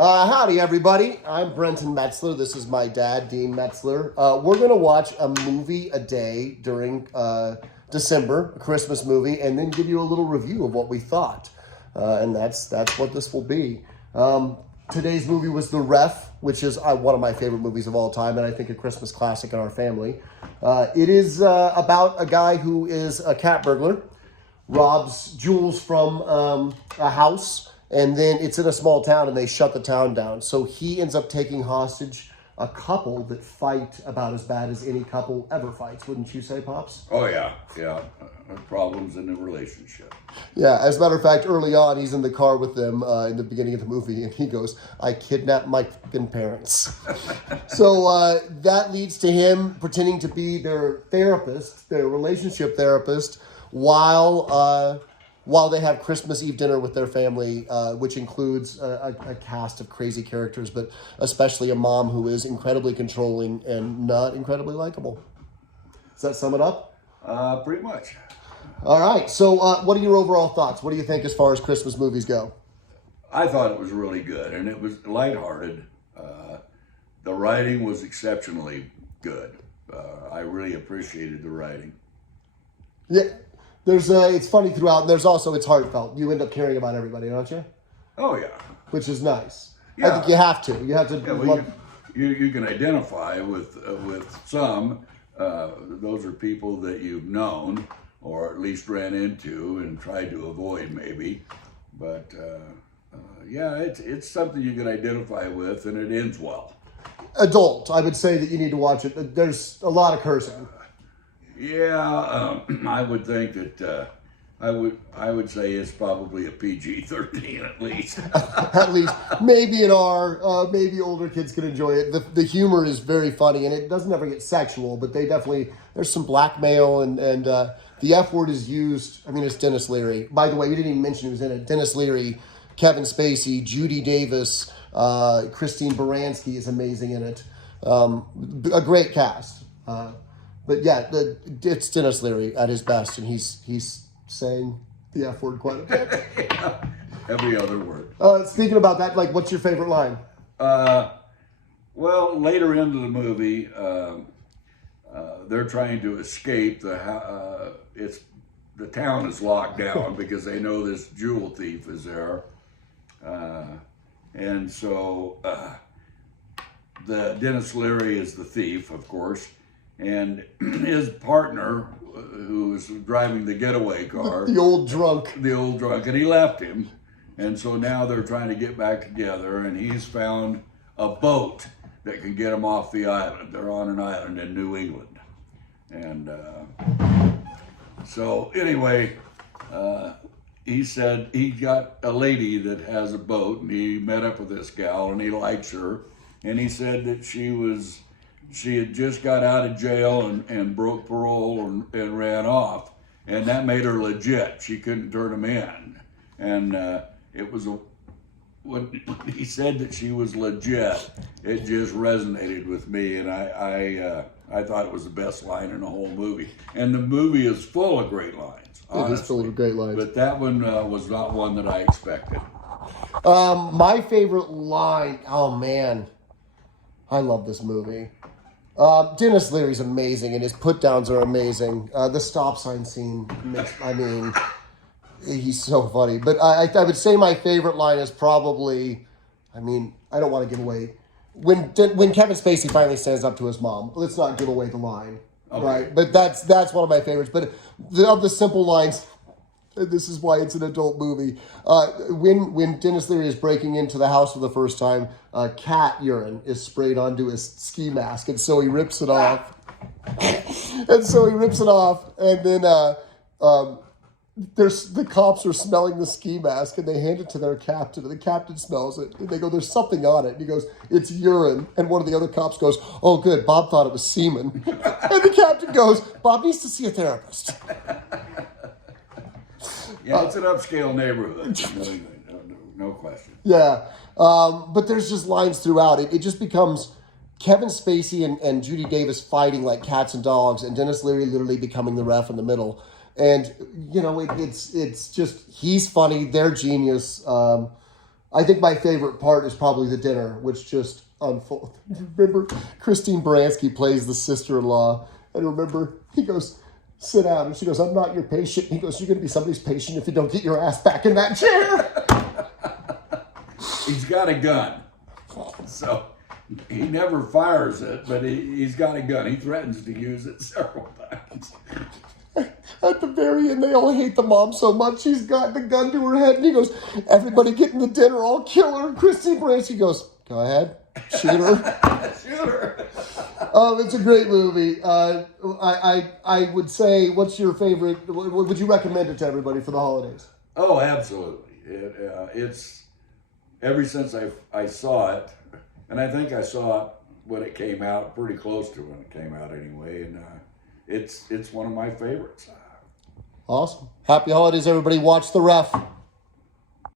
Howdy, everybody. I'm Brenton Metzler. This is my dad, Dean Metzler. We're going to watch a movie a day during December, a Christmas movie, and then give you a little review of what we thought. And that's what this will be. Today's movie was The Ref, which is one of my favorite movies of all time, and I think a Christmas classic in our family. It is about a guy who is a cat burglar, robs jewels from a house, and then it's in a small town and they shut the town down. So he ends up taking hostage a couple that fight about as bad as any couple ever fights. Wouldn't you say, Pops? Oh, yeah. Problems in the relationship. Yeah, as a matter of fact, early on, he's in the car with them in the beginning of the movie, and he goes, I kidnapped my fucking parents. So that leads to him pretending to be their therapist, their relationship therapist, while they have Christmas Eve dinner with their family, which includes a cast of crazy characters, but especially a mom who is incredibly controlling and not incredibly likable. Does that sum it up? Pretty much. All right. So what are your overall thoughts? What do you think as far as Christmas movies go? I thought it was really good, and it was lighthearted. The writing was exceptionally good. I really appreciated the writing. Yeah. It's funny throughout, and it's heartfelt. You end up caring about everybody, don't you? Oh, yeah. Which is nice. Yeah. I think you have to. You have to. Yeah, well, you can identify with some. Those are people that you've known or at least ran into and tried to avoid, maybe. But yeah, it's something you can identify with, and it ends well. Adult, I would say that you need to watch it. There's a lot of cursing. Yeah, I would think that I would say it's probably a PG-13 at least. At least, maybe an R. Maybe older kids can enjoy it. The humor is very funny, and it doesn't ever get sexual, but there's some blackmail, and the F word is used. I mean, it's Dennis Leary. By the way, we didn't even mention who was in it. Dennis Leary, Kevin Spacey, Judy Davis, Christine Baranski is amazing in it. A great cast. But yeah, it's Dennis Leary at his best, and he's saying the F word quite a bit. Yeah, every other word. Speaking about that, what's your favorite line? Well, later into the movie, they're trying to escape. The town is locked down because they know this jewel thief is there, and so the Dennis Leary is the thief, of course. And his partner, who was driving the getaway car, the old drunk, and he left him. And so now they're trying to get back together, and he's found a boat that can get him off the island. They're on an island in New England. And so anyway, he said he got a lady that has a boat, and he met up with this gal, and he likes her. And he said that she had just got out of jail and broke parole and ran off. And that made her legit. She couldn't turn him in. And it was when he said that she was legit, it just resonated with me. And I thought it was the best line in the whole movie. And the movie is full of great lines. Honestly. It is full of great lines. But that one was not one that I expected. My favorite line, oh man, I love this movie. Dennis Leary's amazing, and his put-downs are amazing. The stop sign scene, he's so funny. But I would say my favorite line is probably, I don't want to give away. When Kevin Spacey finally stands up to his mom, let's not give away the line, okay. Right? But that's one of my favorites. But of the simple lines, this is why it's an adult movie. When Dennis Leary is breaking into the house for the first time, cat urine is sprayed onto his ski mask, and so he rips it off. And then the cops are smelling the ski mask, and they hand it to their captain, and the captain smells it, and they go, "There's something on it," and he goes, "It's urine." And one of the other cops goes, "Oh, good, Bob thought it was semen." And the captain goes, "Bob needs to see a therapist." Yeah, it's an upscale neighborhood. No question. Yeah. But there's just lines throughout. It just becomes Kevin Spacey and Judy Davis fighting like cats and dogs, and Dennis Leary literally becoming the ref in the middle. And, it's just, he's funny. They're genius. I think my favorite part is probably the dinner, which just unfolds. Remember, Christine Baranski plays the sister-in-law, and remember, he goes, sit down, and she goes, I'm not your patient. He goes, you're going to be somebody's patient if you don't get your ass back in that chair. He's got a gun, so he never fires it, but he's got a gun. He threatens to use it several times. At the very end, they all hate the mom so much. She's got the gun to her head, and he goes, everybody get in the dinner, I'll kill her. And Christine Baranski goes, go ahead, shoot her. Shoot her. It's a great movie. I would say, what's your favorite? Would you recommend it to everybody for the holidays? Oh, absolutely. It's ever since I saw it, and I think I saw it when it came out, pretty close to when it came out anyway, and it's one of my favorites. Awesome. Happy holidays, everybody. Watch The Ref.